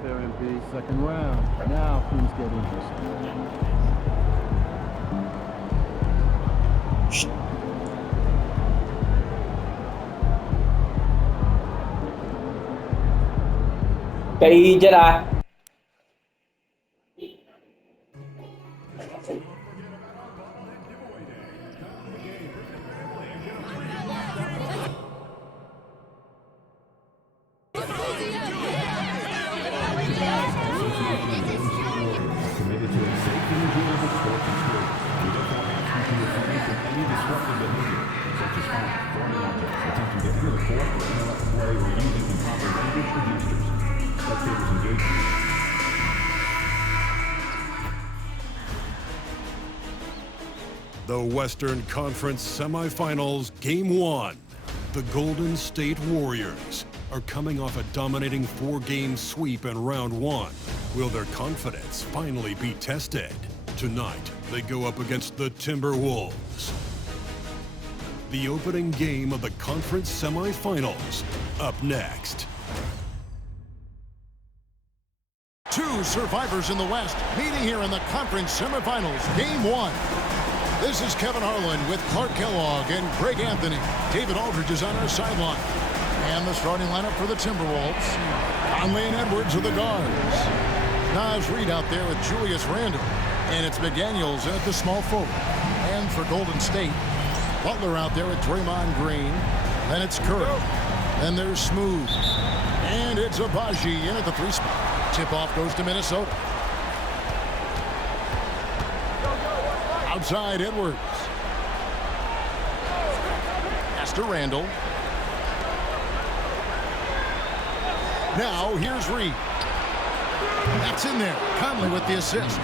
out there, MP. Second round. Now things get interesting. Cây chứ à. The Western Conference Semifinals, Game 1. The Golden State Warriors are coming off a dominating 4-game sweep in Round 1. Will their confidence finally be tested? Tonight, they go up against the Timberwolves. The opening game of the conference semifinals, up next. Two survivors in the West meeting here in the conference semifinals, Game 1. This is Kevin Harlan with Clark Kellogg and Greg Anthony. David Aldridge is on our sideline. And the starting lineup for the Timberwolves. Conley and Edwards are the guards. Naz Reid out there with Julius Randle. And it's McDaniels in at the small forward. And for Golden State, Butler out there with Draymond Green. Then it's Curry. Then there's Smooth. And it's Abaji in at the 3 spot. Tip-off goes to Minnesota. Outside Edwards. Pass to Randle. Now here's Reid. That's in there. Conley with the assist.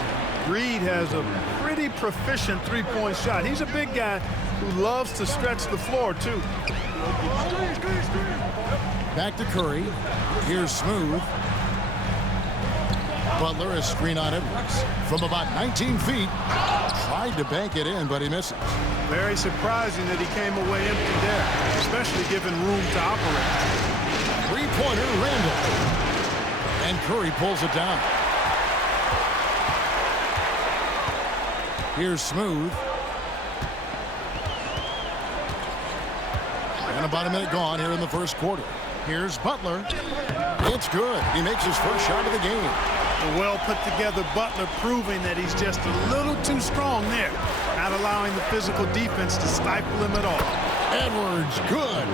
Reid has a pretty proficient three-point shot. He's a big guy who loves to stretch the floor, too. Back to Curry. Here's Smooth. Butler is screen on Edwards. From about 19 feet. Tried to bank it in, but he misses. Very surprising that he came away empty there, especially given room to operate. Three-pointer, Randle. And Curry pulls it down. Here's Smooth. And about a minute gone here in the first quarter. Here's Butler. It's good. He makes his first shot of the game. A well-put-together Butler proving that he's just a little too strong there, not allowing the physical defense to stifle him at all. Edwards, good.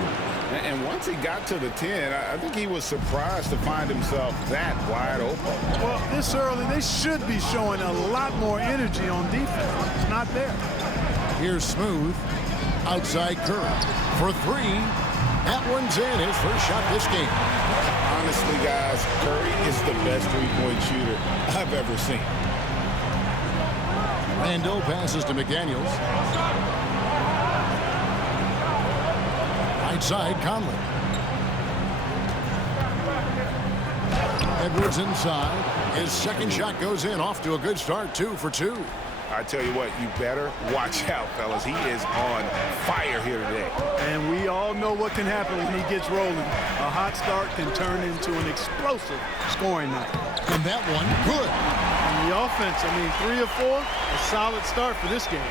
And once he got to the 10, I think he was surprised to find himself that wide open. Well, this early, they should be showing a lot more energy on defense. It's not there. Here's Smooth. Outside Curry. For 3. That one's in. His first shot this game. Honestly, guys, Curry is the best three-point shooter I've ever seen. Randle passes to McDaniels. Right side, Conley. Edwards inside. His second shot goes in. Off to a good start. 2 for 2. I tell you what, you better watch out, fellas. He is on fire here today. And we all know what can happen when he gets rolling. A hot start can turn into an explosive scoring night. And that one, good. And the offense, 3 or 4, a solid start for this game.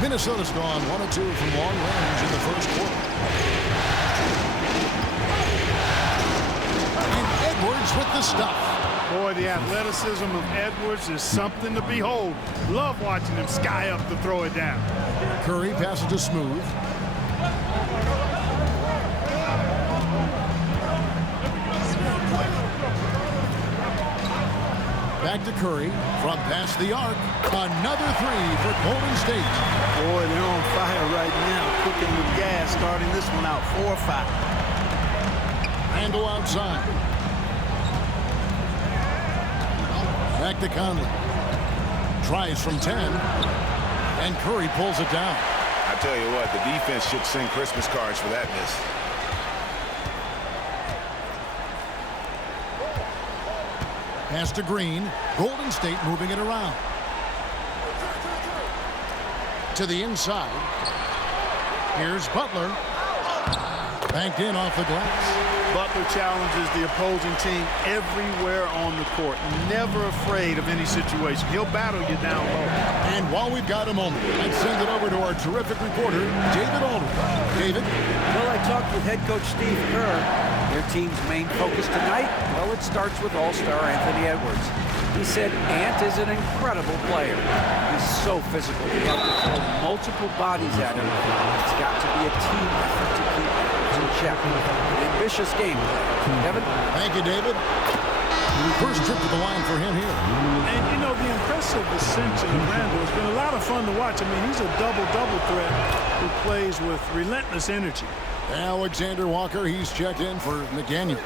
Minnesota's gone 1 or 2 from long range in the first quarter. And Edwards with the stuff. Boy, the athleticism of Edwards is something to behold. Love watching him sky up to throw it down. Curry passes to Smooth. Back to Curry from past the arc. Another 3 for Golden State. Boy, they're on fire right now. Cooking with gas, starting this one out 4 or 5. Randle outside. Back to Conley. Tries from 10. And Curry pulls it down. I tell you what, the defense should send Christmas cards for that miss. Pass to Green. Golden State moving it around. To the inside. Here's Butler. Banked in off the glass. Butler challenges the opposing team everywhere on the court. Never afraid of any situation. He'll battle you down low. And while we've got a moment, let's send it over to our terrific reporter, David Aldridge. David? Well, I talked with head coach Steve Kerr. Their team's main focus tonight, well, it starts with All-Star Anthony Edwards. He said Ant is an incredible player. He's so physical. You have to throw multiple bodies at him. It's got to be a team effort to keep Edwards in check. An ambitious game plan. Kevin? Thank you, David. First trip to the line for him here. And, you know, the impressive ascension of Randall has been a lot of fun to watch. I mean, he's a double-double threat who plays with relentless energy. Alexander Walker, he's checked in for McDaniels.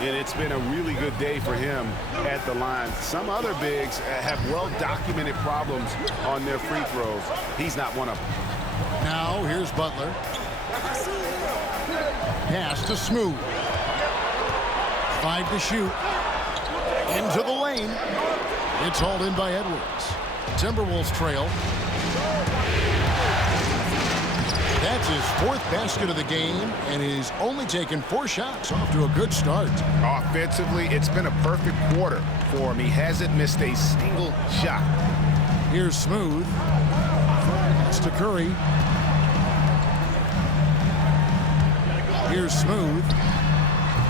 And it's been a really good day for him at the line. Some other bigs have well-documented problems on their free throws. He's not one of them. Now, here's Butler. Pass to Smooth. 5 to shoot. Into the lane. It's hauled in by Edwards. Timberwolves trail. That's his 4th basket of the game, and he's only taken 4 shots. Off to a good start. Offensively, it's been a perfect quarter for him. He hasn't missed a single shot. Here's Smooth. That's to Curry. Here's Smooth.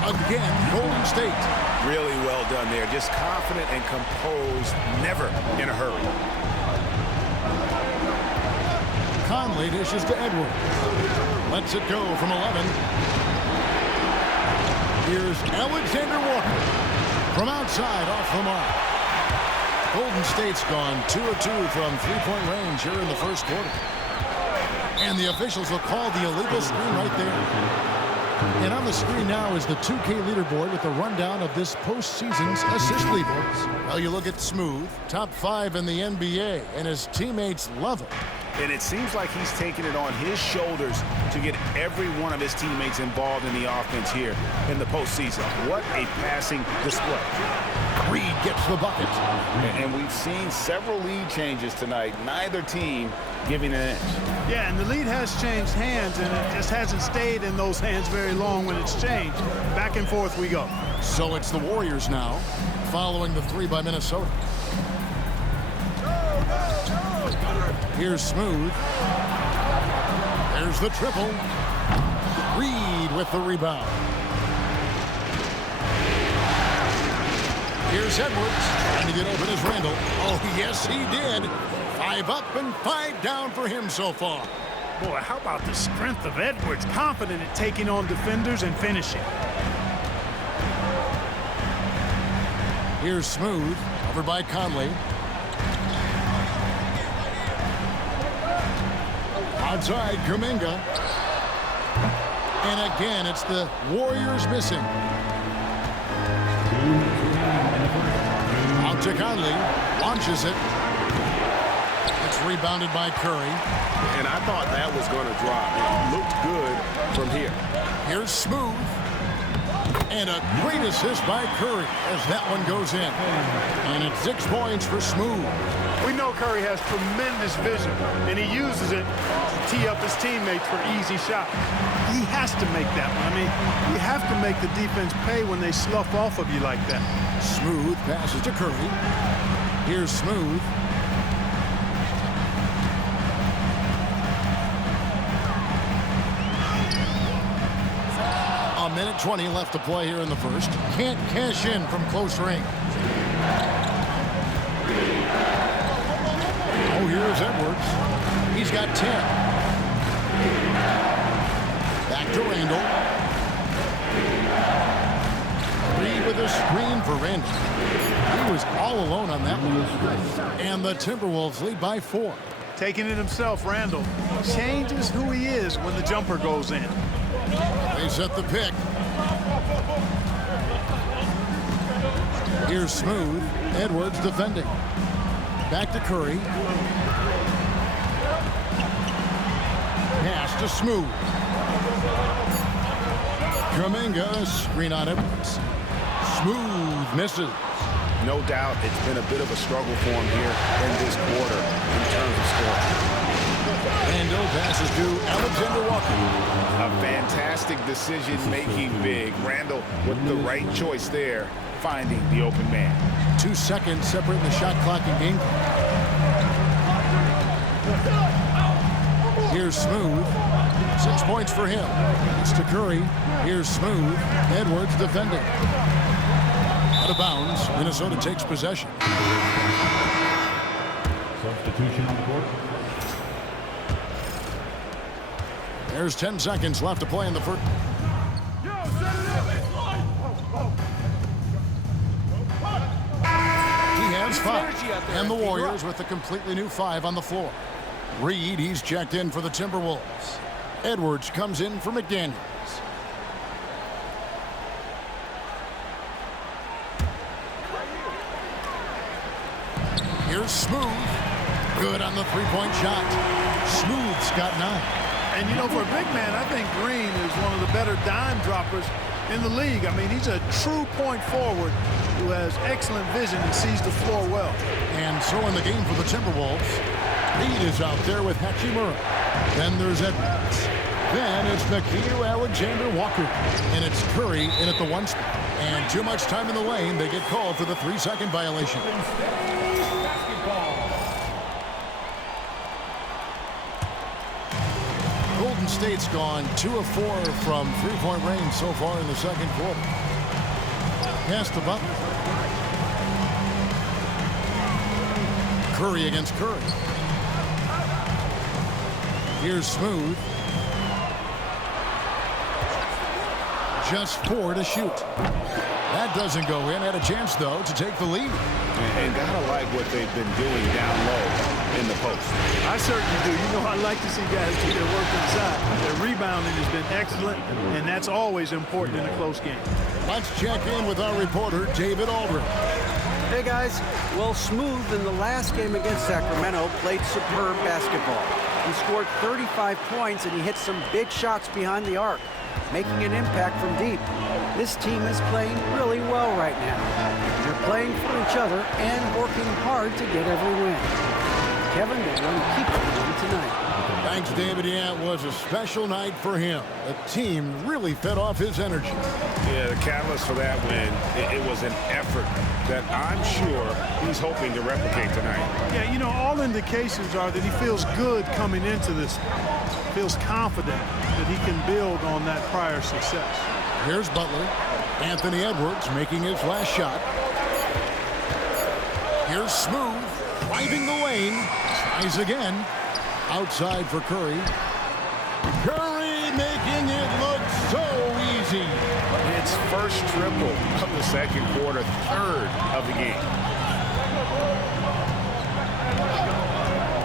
Again, Golden State. Really well done there. Just confident and composed, never in a hurry. Conley dishes to Edwards. Lets it go from 11. Here's Alexander Walker. From outside, off the mark. Golden State's gone 2 of 2 from three-point range here in the first quarter. And the officials will call the illegal screen right there. And on the screen now is the 2K leaderboard with a rundown of this postseason's assist leaders. Well, you look at Smooth, top 5 in the NBA, and his teammates love him. And it seems like he's taking it on his shoulders to get every one of his teammates involved in the offense here in the postseason. What a passing display. Reed gets the bucket. And we've seen several lead changes tonight. Neither team giving an inch. Yeah, and the lead has changed hands, and it just hasn't stayed in those hands very long when it's changed. Back and forth we go. So it's the Warriors now, following the 3 by Minnesota. Here's Smooth. There's the triple. Reed with the rebound. Here's Edwards trying to get open as Randall. Oh, yes, he did. 5 up and 5 down for him so far. Boy, how about the strength of Edwards? Confident at taking on defenders and finishing. Here's Smooth, over by Conley. Outside, Kuminga. And again, it's the Warriors missing. Out to Conley. Launches it. It's rebounded by Curry. And I thought that was going to drop. It looked good from here. Here's Smooth. And a great assist by Curry as that one goes in. And it's 6 points for Smooth. We know Curry has tremendous vision, and he uses it to tee up his teammates for easy shots. He has to make that one. I mean, you have to make the defense pay when they slough off of you like that. Smooth passes to Curry. Here's Smooth. A minute 20 left to play here in the first. Can't cash in from close range. Oh, here's Edwards. He's got 10. Back to Randall. Reed with a screen for Randall. He was all alone on that one. And the Timberwolves lead by 4. Taking it himself, Randall changes who he is when the jumper goes in. They set the pick. Here's Smooth. Edwards defending. Back to Curry. Pass to Smooth. Kuminga, screen on Edwards. Smooth misses. No doubt it's been a bit of a struggle for him here in this quarter in terms of scoring. Randall passes to Alexander Walker. A fantastic decision-making big. Randall with the right choice there, finding the open man. 2 seconds separate the shot clock and game clock. Here's Smooth. 6 points for him. It's to Curry. Here's Smooth. Edwards defending. Out of bounds. Minnesota takes possession. Substitution on the court. There's 10 seconds left to play in the first. He has 5. And the Warriors with a completely new 5 on the floor. Reed, he's checked in for the Timberwolves. Edwards comes in for McDaniels. Here's Smooth. Good on the three-point shot. Smooth's got 9. And, you know, for a big man, I think Green is one of the better dime droppers in the league. I mean, he's a true point forward who has excellent vision and sees the floor well. And so in the game for the Timberwolves, Reed is out there with Hachimura. Then there's Edwards. Then it's Nickeil Alexander-Walker. And it's Curry in at the 1 spot. And too much time in the lane. They get called for the 3-second violation. Golden State's gone 2 of 4 from three-point range so far in the second quarter. Pass to Butler. Curry against Curry. Here's Smooth. Just 4 to shoot. That doesn't go in. Had a chance, though, to take the lead. And gotta like what they've been doing down low in the post. I certainly do. You know, I like to see guys do their work inside. Their rebounding has been excellent, and that's always important in a close game. Let's check in with our reporter, David Aldridge. Hey, guys. Well, Smooth in the last game against Sacramento played superb basketball. He scored 35 points, and he hit some big shots behind the arc, making an impact from deep. This team is playing really well right now. They're playing for each other and working hard to get every win. Kevin, they're going to keep it going tonight. Thanks, David. Yeah, it was a special night for him. The team really fed off his energy. Yeah, the catalyst for that win, it was an effort that I'm sure he's hoping to replicate tonight. Yeah, you know, all indications are that he feels good coming into this, feels confident that he can build on that prior success. Here's Butler. Anthony Edwards making his last shot. Here's Smooth, driving the lane. Tries again. Outside for Curry. Curry making it look so easy. It's first triple of the second quarter, 3rd of the game.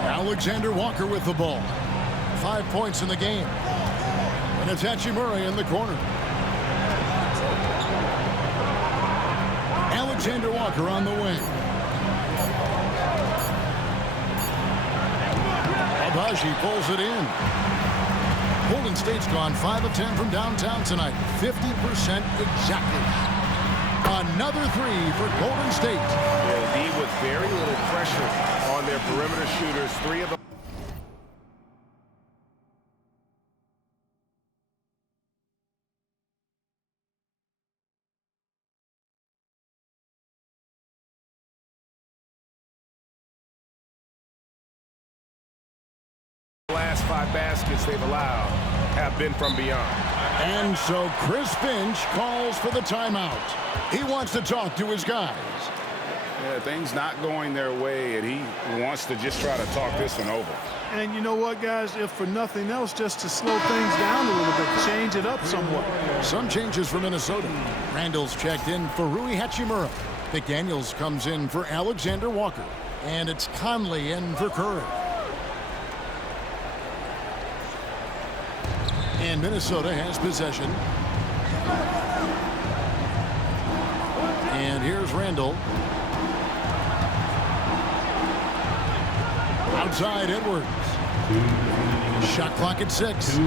Alexander Walker with the ball. 5 points in the game. And it's Hachimura in the corner. Alexander Walker on the wing. Abaji pulls it in. Golden State's gone 5 of 10 from downtown tonight. 50% exactly. Another 3 for Golden State. They'll be with very little pressure on their perimeter shooters. 3 of them. Last 5 baskets they've allowed have been from beyond. And so Chris Finch calls for the timeout. He wants to talk to his guys. Yeah, things not going their way, and he wants to just try to talk this one over. And you know what, guys? If for nothing else, just to slow things down a little bit, change it up somewhat. Some changes for Minnesota. Randall's checked in for Rui Hachimura. McDaniels comes in for Alexander Walker. And it's Conley in for Curry. And Minnesota has possession. And here's Randall. Outside Edwards. Shot clock at 6.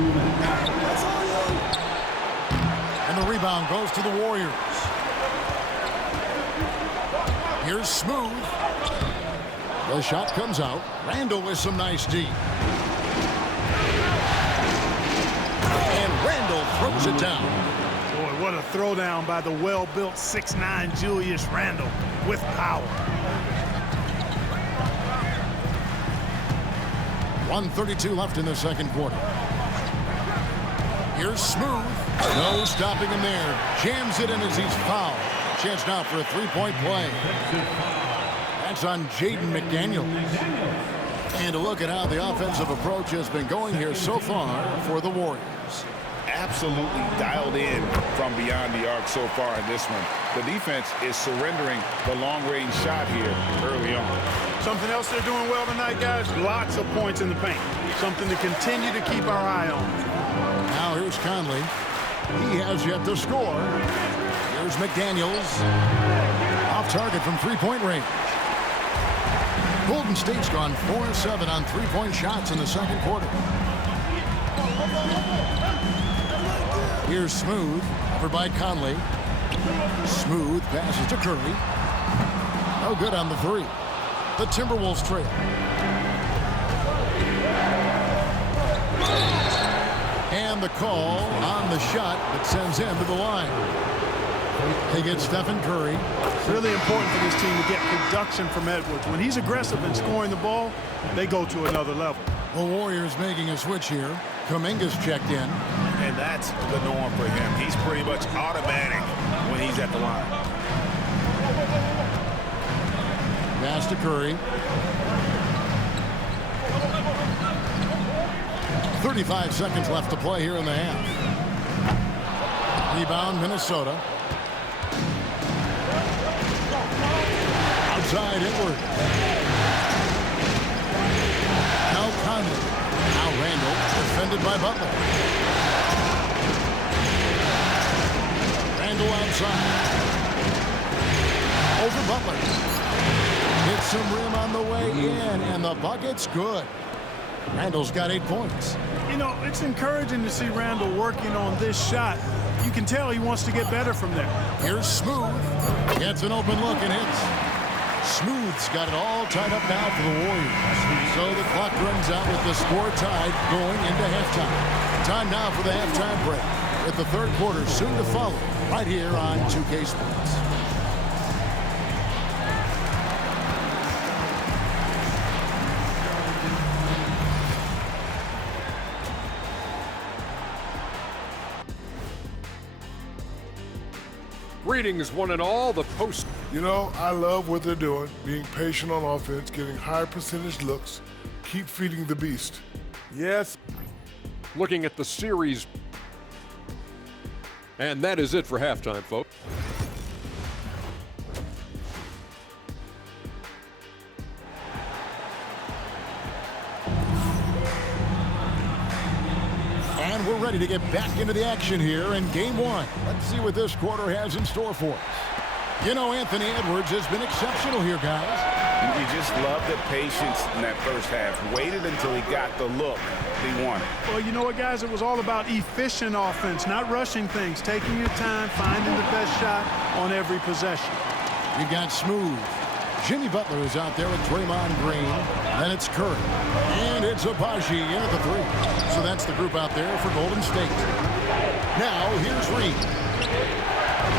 And the rebound goes to the Warriors. Here's Smooth. The shot comes out. Randall with some nice D. throws it down. Boy, what a throwdown by the well-built 6'9" Julius Randle with power. 1:32 left in the second quarter. Here's Smooth. No stopping him there. Jams it in as he's fouled. Chance now for a three-point play. That's on Jaden McDaniels. And a look at how the offensive approach has been going here so far for the Warriors. Absolutely dialed in from beyond the arc so far in this one. The defense is surrendering the long-range shot here early on. Something else they're doing well tonight, guys, lots of points in the paint. Something to continue to keep our eye on. Now here's Conley. He has yet to score. Here's McDaniels. Off target from three-point range. Golden State's gone 4-7 on three-point shots in the second quarter. Here's Smooth, covered by Conley. Smooth passes to Curry. No good on the three. The Timberwolves trail. And the call on the shot that sends him to the line. They get Stephen Curry. Really important for this team to get production from Edwards. When he's aggressive in scoring the ball, they go to another level. The Warriors making a switch here. Kuminga's checked in. And that's the norm for him. He's pretty much automatic when he's at the line. Pass to Curry. 35 seconds left to play here in the half. Rebound, Minnesota. Outside, Edwards. Now Conley. Now Randle, defended by Butler. Randle outside. Over Butler. Hits some rim on the way in, and the bucket's good. Randle's got 8 points. You know, it's encouraging to see Randle working on this shot. You can tell he wants to get better from there. Here's Smooth. Gets an open look and hits. Smooth's got it all tied up now for the Warriors. So the clock runs out with the score tied going into halftime. Time now for the halftime break, with the third quarter soon to follow right here on 2K Sports. Greetings, one and all. The post. You know, I love what they're doing, being patient on offense, getting high percentage looks, keep feeding the beast. Yes. Looking at the series. And that is it for halftime, folks. And we're ready to get back into the action here in game one. Let's see what this quarter has in store for us. You know, Anthony Edwards has been exceptional here, guys. You just love the patience in that first half. Waited until he got the look he wanted. Well, you know what, guys? It was all about efficient offense, not rushing things, taking your time, finding the best shot on every possession. We got Smooth. Jimmy Butler is out there with Draymond Green. Then it's Curry. And it's Abaji in at the three. So that's the group out there for Golden State. Now, here's Reed.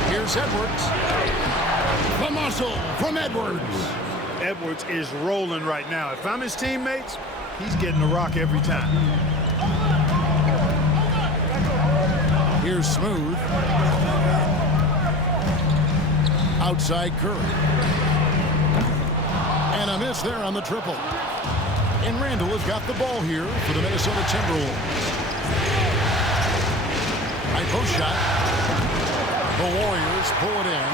Here's Edwards. The muscle from Edwards. Edwards is rolling right now. If I'm his teammates, he's getting the rock every time. Here's Smooth. Outside Curry. And a miss there on the triple. And Randle has got the ball here for the Minnesota Timberwolves. High post shot. The Warriors pull it in.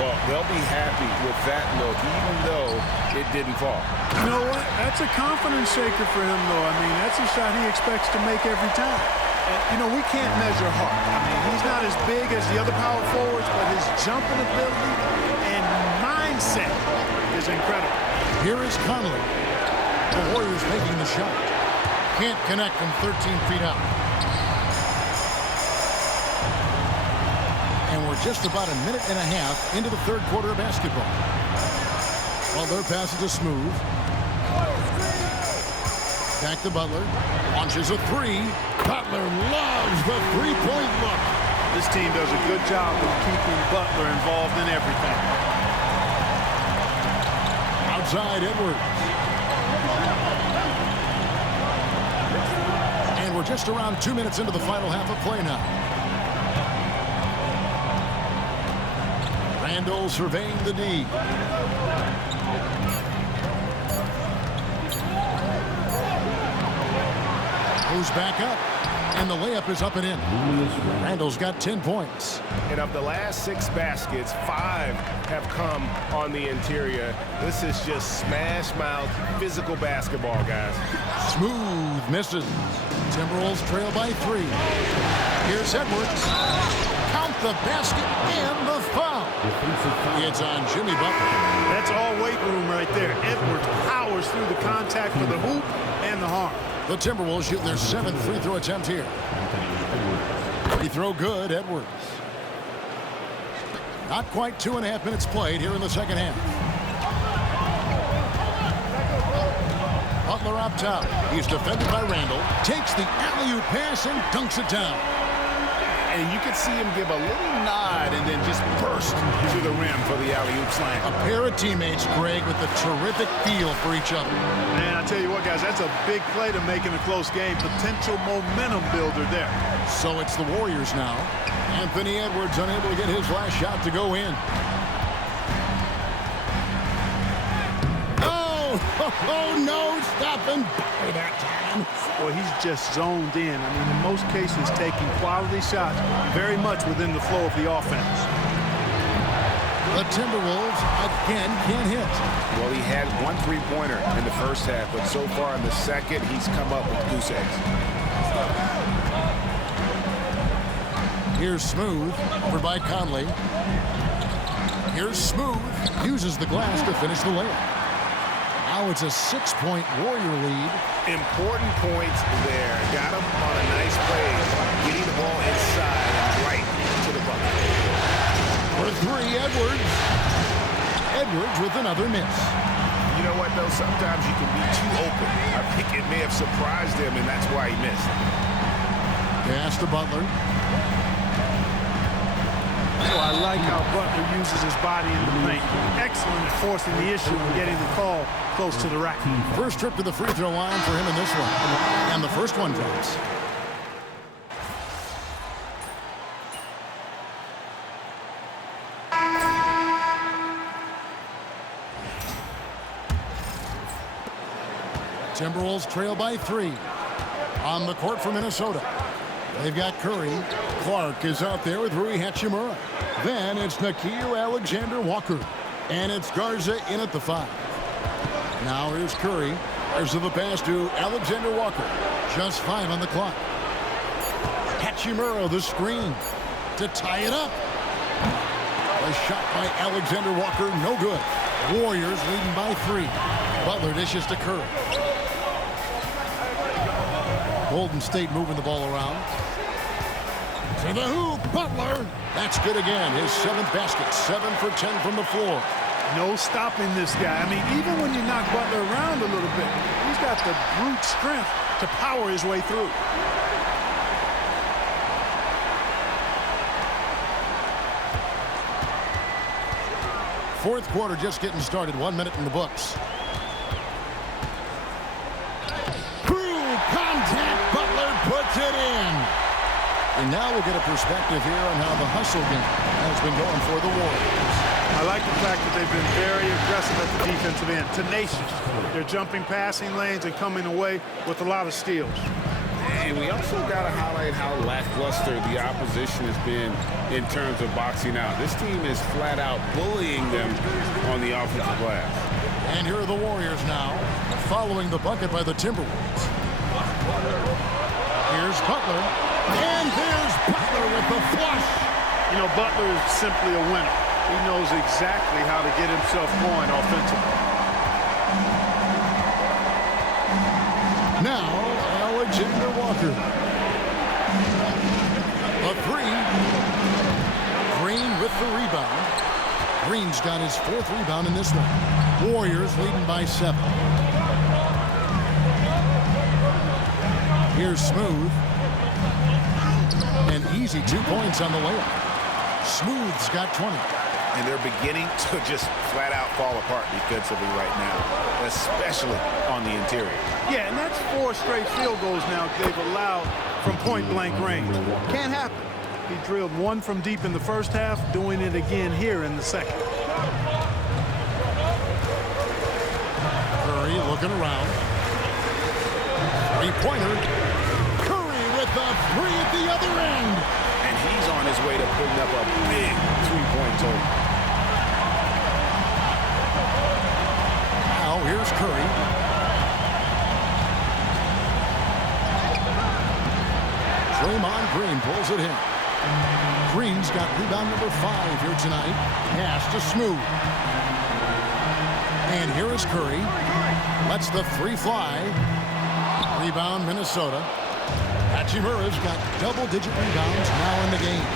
Well, they'll be happy with that look, even though it didn't fall. You know what? That's a confidence shaker for him, though. I mean, that's a shot he expects to make every time. And, you know, we can't measure heart. I mean, he's not as big as the other power forwards, but his jumping ability and mindset is incredible. Here is Conley. The Warriors making the shot. Can't connect from 13 feet out. And we're just about a minute and a half into the third quarter of basketball. Well, their pass is Smooth. Back to Butler. Launches a three. Butler loves the three-point look. This team does a good job of keeping Butler involved in everything. Outside Edwards. And we're just around 2 minutes into the final half of play now. Randall surveying the D. Goes back up, and the layup is up and in. Randall's got 10 points. And of the last 6 baskets, 5 have come on the interior. This is just smash-mouth, physical basketball, guys. Smooth misses. Timberwolves trail by 3. Here's Edwards. Count the basket and the foul. It's on Jimmy Butler. That's all weight room right there. Edwards powers through the contact for the hoop and the harm. The Timberwolves shooting their 7th free throw attempt here. Free throw good, Edwards. Not quite 2.5 minutes played here in the second half. Butler up top. He's defended by Randall. Takes the alley-oop pass and dunks it down. And you can see him give a little nod and then just burst to the rim for the alley-oop slam. A pair of teammates, Greg, with a terrific feel for each other. Man, I tell you what, guys, that's a big play to make in a close game. Potential momentum builder there. So it's the Warriors now. Anthony Edwards unable to get his last shot to go in. Oh, no, stopping by that time. Well, he's just zoned in. I mean, in most cases, taking quality shots very much within the flow of the offense. The Timberwolves, again, can't hit. Well, he had 1 3-pointer in the first half, but so far in the second, he's come up with goose eggs. Here's Smooth, over by Conley. Here's Smooth, uses the glass to finish the layup. Now it's a 6-point Warrior lead. Important points there. Got him on a nice play, getting the ball inside and right to the bucket. For 3, Edwards. Edwards with another miss. You know what, though? Sometimes you can be too open. I think it may have surprised him, and that's why he missed. Pass to Butler. So I like how Butler uses his body in the paint. Excellent at forcing the issue and getting the call close to the rack. First trip to the free throw line for him in this one. And the first one drops. Timberwolves trail by 3. On the court for Minnesota. They've got Curry. Clark is out there with Rui Hachimura. Then it's Nickeil Alexander-Walker. And it's Garza in at the 5. Now here's Curry. There's the pass to Alexander-Walker. Just 5 on the clock. Hachimura the screen to tie it up. A shot by Alexander-Walker, no good. Warriors leading by 3. Butler dishes to Curry. Golden State moving the ball around. To the hoop, Butler. That's good again. His 7th basket, 7 for 10 from the floor. No stopping this guy. I mean, even when you knock Butler around a little bit, he's got the brute strength to power his way through. Fourth quarter just getting started. 1 minute in the books. Contact, Butler puts it in. And now we'll get a perspective here on how the hustle game has been going for the Warriors. I like the fact that they've been very aggressive at the defensive end, tenacious. They're jumping passing lanes and coming away with a lot of steals. And we also got to highlight how lackluster the opposition has been in terms of boxing out. This team is flat out bullying them on the offensive glass. And here are the Warriors now, following the bucket by the Timberwolves. Here's Butler, and there's Butler with the flush. You know, Butler is simply a winner. He knows exactly how to get himself going offensively. Now, Alexander Walker. A 3. Green with the rebound. Green's got his 4th rebound in this one. Warriors leading by 7. Here's Smooth. easy 2 points on the layup. Smooth's got 20. And they're beginning to just flat out fall apart defensively right now, especially on the interior. Yeah, and that's 4 straight field goals now they've allowed from point-blank range. Can't happen. He drilled 1 from deep in the first half, doing it again here in the second. Curry looking around. Three-pointer. Curry with the 3 at the other end. And he's on his way to putting up a big 3-point total. Now here's Curry. Draymond Green pulls it in. Green's got rebound number 5 here tonight. Pass to Smooth. And here is Curry. Lets the 3 fly. Rebound Minnesota. Hachimura's got double-digit rebounds now in the game.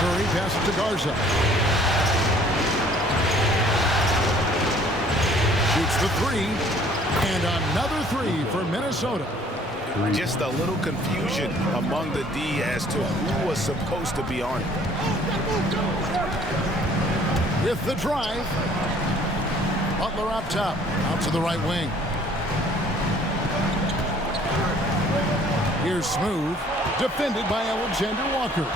Curry passes to Garza. Shoots the 3. And another 3 for Minnesota. Just a little confusion among the D as to who was supposed to be on it. With the drive. Butler up top. Out to the right wing. Here's Smooth. Defended by Alexander Walker.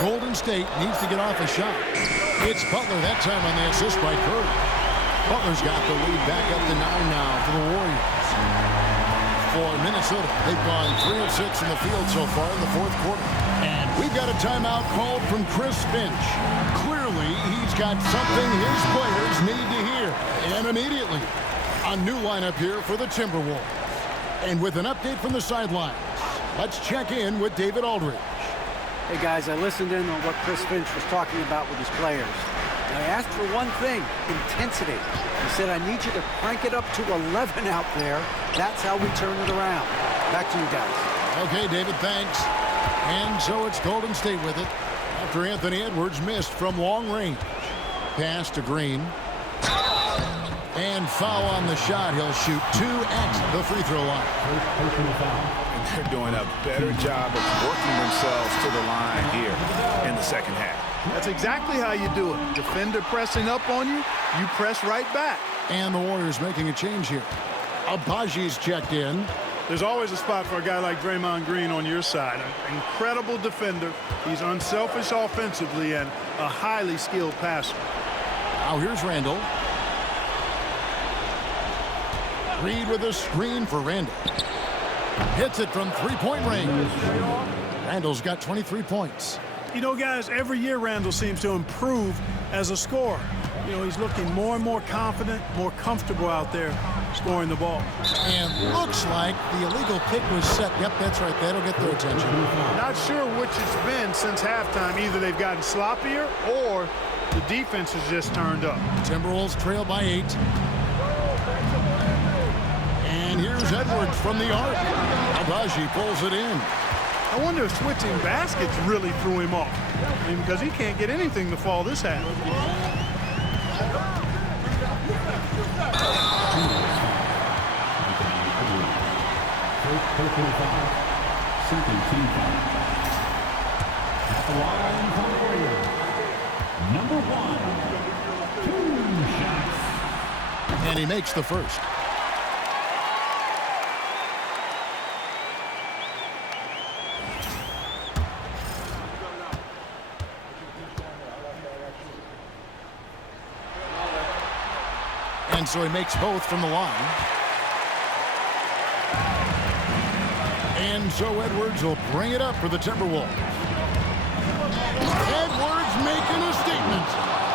Golden State needs to get off a shot. It's Butler that time on the assist by Curry. Butler's got the lead back up to 9 now for the Warriors. For Minnesota, they've gone 3 of 6 in the field so far in the 4th quarter. And we've got a timeout called from Chris Finch. Clearly, he's got something his players need to hear. And immediately, a new lineup here for the Timberwolves. And with an update from the sidelines, let's check in with David Aldridge. Hey, guys, I listened in on what Chris Finch was talking about with his players. And I asked for one thing, intensity. He said, I need you to crank it up to 11 out there. That's how we turn it around. Back to you guys. Okay, David, thanks. And so it's Golden State with it after Anthony Edwards missed from long range. Pass to Green. And foul on the shot. He'll shoot 2 at the free throw line. And they're doing a better job of working themselves to the line here in the second half. That's exactly how you do it. Defender pressing up on you, you press right back. And the Warriors making a change here. Abaji's checked in. There's always a spot for a guy like Draymond Green on your side. An incredible defender. He's unselfish offensively and a highly skilled passer. Now here's Randall. Reed with a screen for Randall. Hits it from 3-point range. Randall's got 23 points. You know, guys, every year Randall seems to improve as a scorer. You know, he's looking more and more confident, more comfortable out there scoring the ball. And looks like the illegal kick was set. Yep, that's right. That'll get their attention. Not sure which it's been since halftime. Either they've gotten sloppier or the defense has just turned up. Timberwolves trail by 8. And here's Edwards from the arc. Abaji pulls it in. I wonder if switching baskets really threw him off. I mean, because he can't get anything to fall this half. Second team foul. At the line for the Warriors. Number 1. 2 shots. And he makes the first. And so he makes both from the line. And so Edwards will bring it up for the Timberwolves. Edwards making a statement.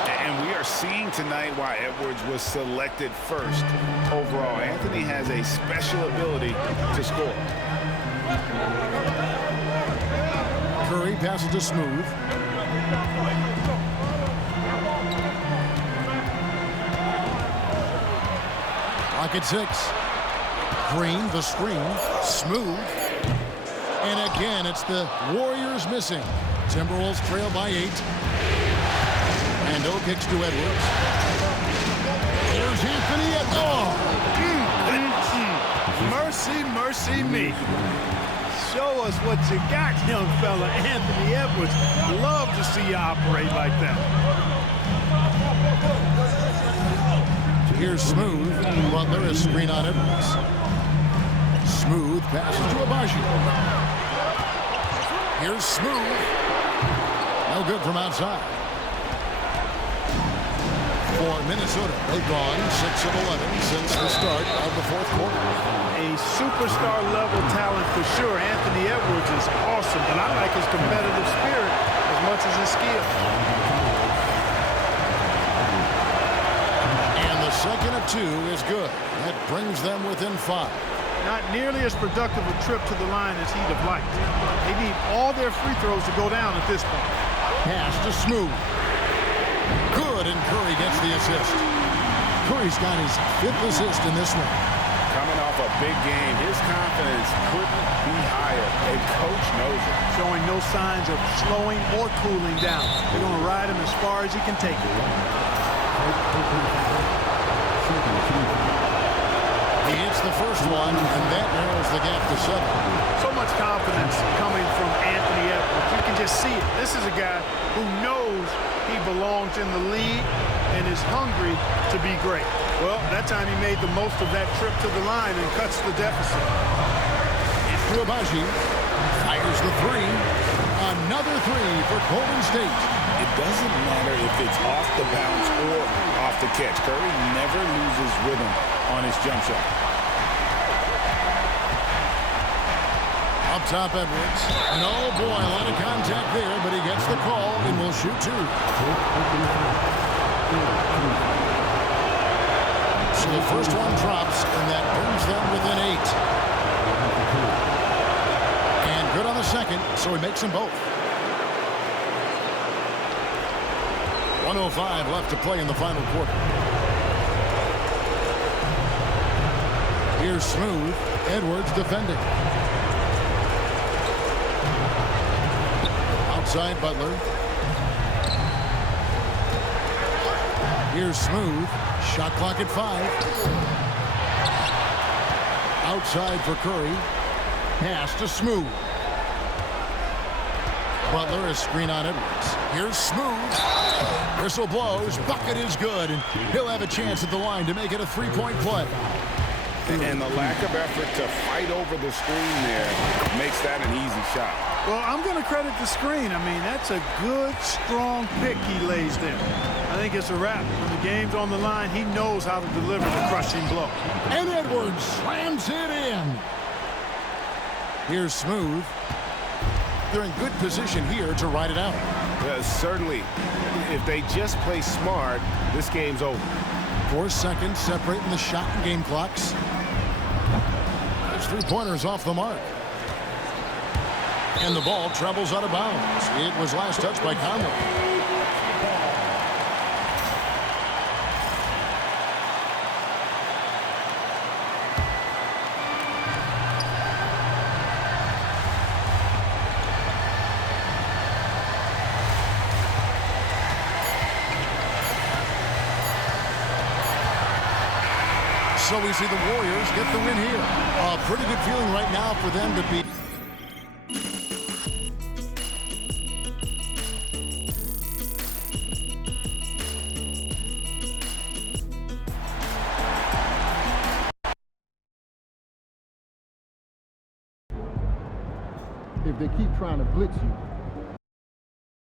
And we are seeing tonight why Edwards was selected first overall. Anthony has a special ability to score. Curry passes to Smooth. Clock at 6. Green, the screen. Smooth. And again, it's the Warriors missing. Timberwolves trail by 8. Randall kicks to Edwards. Here's Anthony. Mercy, mercy me. Show us what you got, young fella. Anthony Edwards. Love to see you operate like that. Here's Smooth. Butler is screen on Edwards. Smooth passes to Abaji. Here's Smooth. No good from outside. For Minnesota, they've gone 6 of 11 since the start of the fourth quarter. A superstar level talent for sure. Anthony Edwards is awesome, but I like his competitive spirit as much as his skill. And the second of 2 is good. That brings them within 5. Not nearly as productive a trip to the line as he'd have liked. They need all their free throws to go down at this point. Pass to Smooth. Good, and Curry gets the assist. Curry's got his 5th assist in this one. Coming off a big game, his confidence couldn't be higher. A coach knows it. Showing no signs of slowing or cooling down. They're going to ride him as far as he can take it. He hits the first one, and that narrows the gap to 7. So much confidence coming from Anthony Edwards. You can just see it. This is a guy who knows he belongs in the league and is hungry to be great. Well, that time he made the most of that trip to the line and cuts the deficit. To Abaji. Fires the 3. Another 3 for Golden State. It doesn't matter if it's off the bounce or off the catch. Curry never loses rhythm on his jump shot. Up top, Edwards. And oh boy, a lot of contact there, but he gets the call and will shoot 2. So the first one drops, and that brings them within 8. And good on the second, so he makes them both. 1:05 left to play in the final quarter. Here's Smooth. Edwards defending. Outside Butler. Here's Smooth. Shot clock at 5. Outside for Curry. Pass to Smooth. Butler is screen on Edwards. Here's Smooth. Whistle blows. Bucket is good. And he'll have a chance at the line to make it a 3-point play. And the lack of effort to fight over the screen there makes that an easy shot. Well, I'm going to credit the screen. I mean, that's a good, strong pick he lays there. I think it's a wrap. When the game's on the line, he knows how to deliver the crushing blow. And Edwards slams it in. Here's Smooth. They're in good position here to ride it out. Certainly, if they just play smart, this game's over. 4 seconds separating the shot and game clocks. There's 3-pointers off the mark. And the ball travels out of bounds. It was last touched by Conley. So we see the Warriors get the win here. A pretty good feeling right now for them to be. If they keep trying to blitz you,